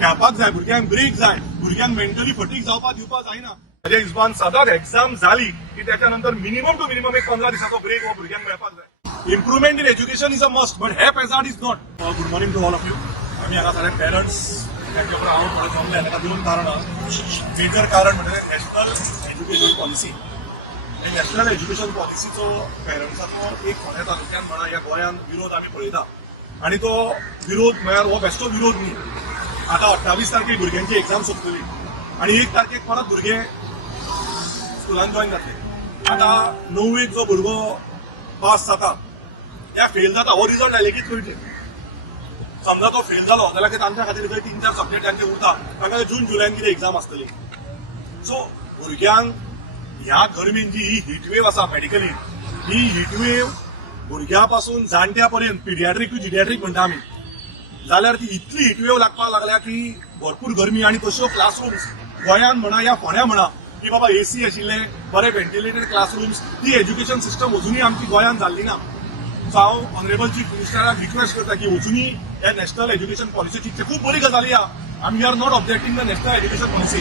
खेळपाक जाय, भुरग्यांक ब्रेक जाय, भुरग्यांक मेंटली फटीग जावपाक दिवपाक जायना. माझ्या हिशोबान सदांच एक्झाम जाली की त्याच्या नंतर मिनिमम टू मिनिमम एक 15 दिसाचो ब्रेक हो भुरग्यांक मेळपाक जाय. Improvement in education is a must, but हे पेजार्ड is not. Good morning to all of you. आम्ही हांगा सगळे पेरंट्स त्यांचे बरोबर हांव थोडे जमले. ताका दोन कारणां. मेजर कारण म्हणजे national education policy. National education पॉलिसीचो पेरंट्साचो एक फोंड्या तालुक्यान म्हणा ह्या गोंयांत विरोध आमी पळयता. आणि तो विरोध म्हळ्यार हो बेश्टो विरोध न्ही. आतां 28 तारखेक भुरग्यांची एग्जाम सोंपतली आणि 1 तारखेक परत भुरगे स्कुलान जॉइन जातले. आतां 9वेक जो भुरगो पास जाता त्या फेल जाता हो रिजल्ट आयले की कळटले. समजा तो फेल जालो जाल्यार तांच्या खातीर खंय 3-4 सब्जेक्ट तांचे उरता. तांकां जून जुलयान कितें एग्जाम आसतली. सो भुरग्यांक ह्या गरमेन जी ही हीटवेव आसा मेडिकली, ही हीटवेव भुरग्यां पासून जाणट्या पर्यंत पिडियाट्रीक टू जिडियाट्रीक म्हणटा आमी, जाल्यार ती इतली हीटवेव लागपाक लागल्या की भरपूर गरमी. आणि तश्यो क्लासरूम्स गोंयांत म्हणा या फोंड्या म्हणा की बाबा एसी आशिल्ले बरे व्हेंटिलेटेड क्लासरूम्स, ती एज्युकेशन सिस्टम अजुनूय आमची गोंयांत जाल्ली ना. सो हांव ऑनरेबल चीफ मिनिस्टराक रिक्वेस्ट करता की अजुनूय ह्या नॅशनल एज्युकेशन पॉलिसी खूब बरी गजाली आहा. आमी are not objecting the national education policy,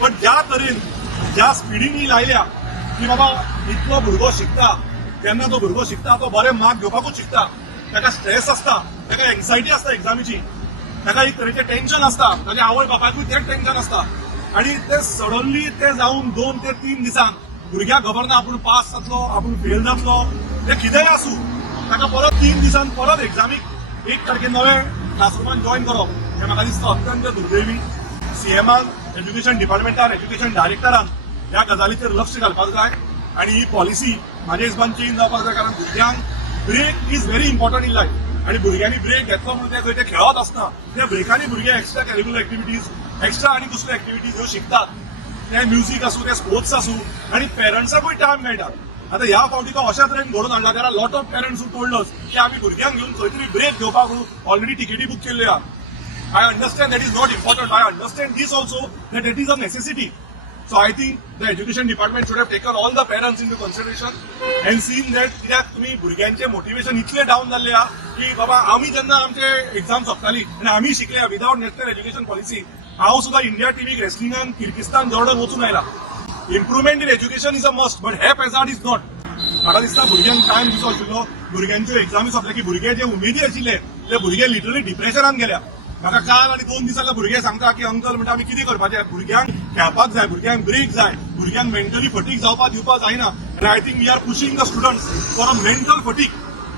पण ज्या तरेन ज्या स्पिडीन ही लायल्या की बाबा इतलो भुरगो शिकता, तेन्ना तो भुरगो शिकता तो बरे मार्क घेवपाकूच शिकता. ताका स्ट्रेस आसता, ताका एन्झायटी आसता एग्जामीची, ताका एक तरेचें टेन्शन आसता, ताच्या आवय बापायकूय तेच टेन्शन आसता. आणि ते सडनली ते जावन 2 ते 3 दिसान भुरग्याक खबर ना आपूण पास जातलो आपूण फेल जातलो, ते कितेंय आसूं ताका परत 3 दिसान परत एग्जामीक 1 तारखेक नवें क्लासरुमान जॉइन करप हें म्हाका दिसता अत्यंत दुर्दैवी. सीएमान, एज्युकेशन डिपार्टमेंटान, एज्युकेशन डायरेक्टरान ह्या गजालीचेर लक्ष घालपाक जाय आणि ही पॉलिसी म्हाज्या हिसबान चेंज जावपाक जाय. कारण भुरग्यांक break is very important in life. आणि भुरग्यांनी ब्रेक घेतलो म्हणून ते खंय ते खेळत आसना, त्या ब्रेकांनी भुरगे एक्स्ट्रा कॅरिक्युलर एक्टिविटीज, एक्स्ट्रा आणि दुसऱ्यो एक्टिविटीज ह्यो शिकतात. ते म्युझिक आसूं, ते स्पोर्ट्स आसूं, आणि पेरंट्साकूय टायम मेळटा. आता ह्या फावटी तो अशा तरेन घडोवन हाडला. There are lot of parents who told us की आमी भुरग्यांक घेवन खंय तरी ब्रेक घेवपाक ऑलरेडी टिकेटी बूक केल्ल्यो आहा. I understand that is not important. I understand this also, that it is a necessity. So I think the education department should have taken all the parents into consideration and seen that कित्याक तुमी भुरग्यांचे motivation इतले down जाल्ले आहा की बाबा आमी जेन्ना आमचे एग्जाम सोंपताली आनी आमी शिकले विदाउट नॅशनल एज्युकेशन पॉलिसी. हांव सुद्धा इंडिया टीव्हीक रेसलिंगान किर्गिस्तान जॉर्डन वचून आयला. Improvement in education is a must, but हे पेजार्ड इज नॉट. म्हाका दिसता भुरग्यांक टायम दिवचो आशिल्लो. भुरग्यांच्यो एग्जामी सोंपले की भुरगे जे उमेदी आशिल्ले ते भुरगे लिटरली डिप्रेशनान गेल्या. म्हाका काल आणि 2 दिसांतले भुरगे सांगता की अंकल म्हणटा आमी कितें करपाचें, भुरग्यांक खेळपाक जाय, भुरग्यांक ब्रेक जाय, भुरग्यांक मेंटली फटीग जावपाक दिवपाक जायना. आनी I think we are pushing the students for a mental fatigue.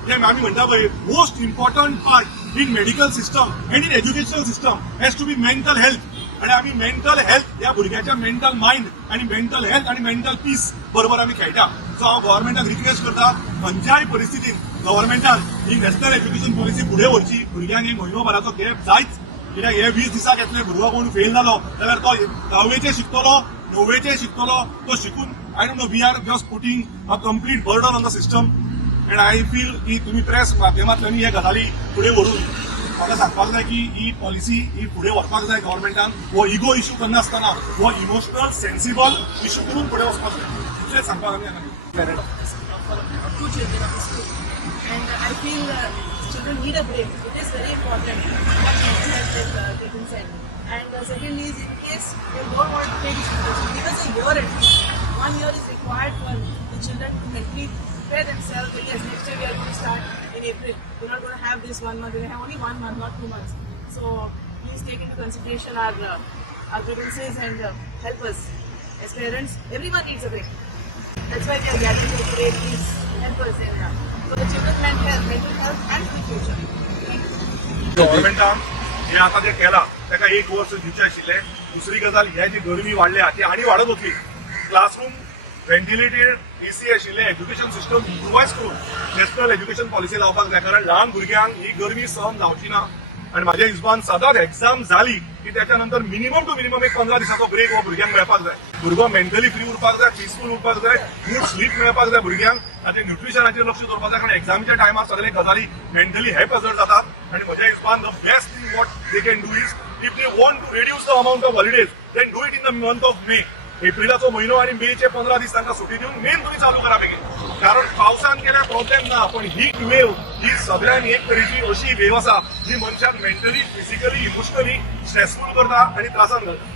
जे आमी म्हणटा पळय most important part in medical system and in educational system has to be mental health. आणि आमी मेंटल हेल्थ या भुरग्याच्या मेंटल मायंड आणि मेंटल हेल्थ आणि मेंटल पीस बरोबर आमी खेळटा. सो हांव गव्हर्मेंटाक रिक्वेस्ट करता खंयच्याय परिस्थितीन गव्हर्मेंटान ही नॅशनल एज्युकेशन पॉलिसी फुडें व्हरची. भुरग्यांक एक म्हयनोभराचो गॅप जायच. कित्याक हे 20 दिसाक येतले भुरगो कोण फेल जालो जाल्यार तो 10वेचे शिकतलो, 9वेचे शिकतलो. तो शिकून I don't know we are just putting a complete burden on the system. And I feel की तुम्ही प्रेस माध्यमांतल्यानी हे गजाली फुडें व्हरून म्हाका सांगपाक जाय की ही पॉलिसी ही फुडें व्हरपाक जाय गव्हर्मेंटान. हो इगो इशू करना आसतना हो इमोशनल सेन्सिबल इशू करून फुडें वचपाक जाय. इतलेंच सांगपाक आमी हांगा. Two children of the school, and I feel children need a break. It is very important what mental health is taken inside. And secondly is in case they don't want to take this, give us a year at least. 1 year is required for the children to mentally prepare themselves. But yes, next year we are going to start in April. We're not going to have this 1 month. We're going to have only 1 month, not 2 months. So please take into consideration our grievances and help us as parents. Everyone needs a break. That's why we are gathering here today. Please help us in for the children's mental health and for the future. Thank you. गव्हर्मेंटान जे आता जे केला ताका 1 वर्ष दिवचे आशिल्ले. दुसरी गजाल ह्या जी गरमी वाडल्या ती आनी वाडत वतली. क्लासरूम व्हेंटिलेटेड एसी आशिल्ले एज्युकेशन सिस्टम इम्प्रुवायज करून नॅशनल एज्युकेशन पॉलिसी लावपाक जाय. कारण ल्हान भुरग्यांक ही गरमी सहन जावची ना. आणि माझ्या हिसबान सदांच एक्झाम जाली की त्याच्या नंतर मिनिमम टू मिनिमम एक 15 दिसाचो ब्रेक हो भुरग्यांक मेळपाक जाय. भुरगो मेंटली फ्री उरपाक जाय, पीसफूल उरपाक जाय, गुड स्लीप मेळपाक जाय भुरग्यांक. ताचे न्यूट्रिशनाचेर लक्ष दवरपाक जाय. कारण एक्झामीच्या टायमार सगळे गजाली मेंटली हेल्प हजर जातात. आणि म्हज्या हिसबान the best thing what they can do is if they want to reduce the amount of holidays then do it in the month of May. एप्रिलाचो महिनो आणि मेचे 15 दीस तांकां सुटी दिवन मेन तुम्ही चालू करा बेगीन. कारण पावसान केल्यार प्रॉब्लेम ना, पण ही वेव ही सगळ्यांनी एक तरेची अशी वेव आसा जी मनशाक मेंटली फिजिकली इमोशनली स्ट्रेसफुल करता आणि त्रासान घालता